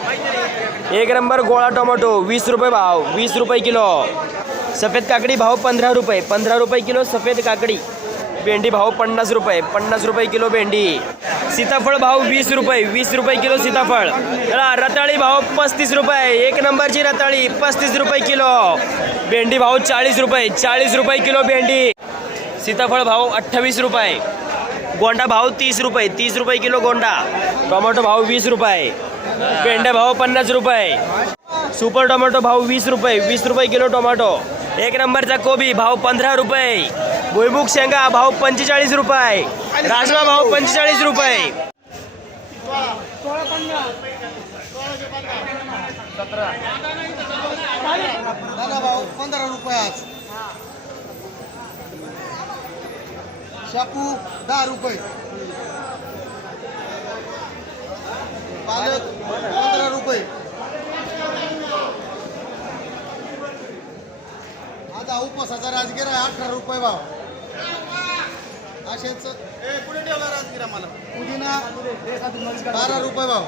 एक नंबर गोळा टोमॅटो 20 रुपये भाव, 20 रुपये किलो. सफेद काकडी भाव 15 रुपये, 15 रुपये किलो सफेद काकडी. भेंडी भाव 50 रुपये, 50 रुपये किलो भेंडी. सीताफळ भाव 20 रुपये, 20 रुपये किलो सीताफळ. रताळी भाव 35 रुपये, एक नंबरची रताळी 35 रुपये किलो. भेंडी भाव 40 रुपये, 40 रुपये किलो भेंडी. सीताफळ भाव 28 रुपये. गोंडा भाव 30 रुपये, 30 रुपये किलो गोंडा. टोमॅटो भाव 20 रुपये. भेंड्या भाव 50 रुपये. सुपर टोमॅटो भाव 20 रुपये, 20 रुपये किलो टोमॅटो. एक नंबरचा कोबी भाव 15 रुपये. भुईमुग शेंगा भाव 45 रुपये. राजमा भाव 45 रुपये. भाव 15 रुपये आज. शापू 10 रुपये. पालक 15 रुपये. आता उपासाचा राजगिरा 18 रुपये भाव. असेच पुढे ठेवला राजगिरा मला. पुदिना 12 रुपये भाव.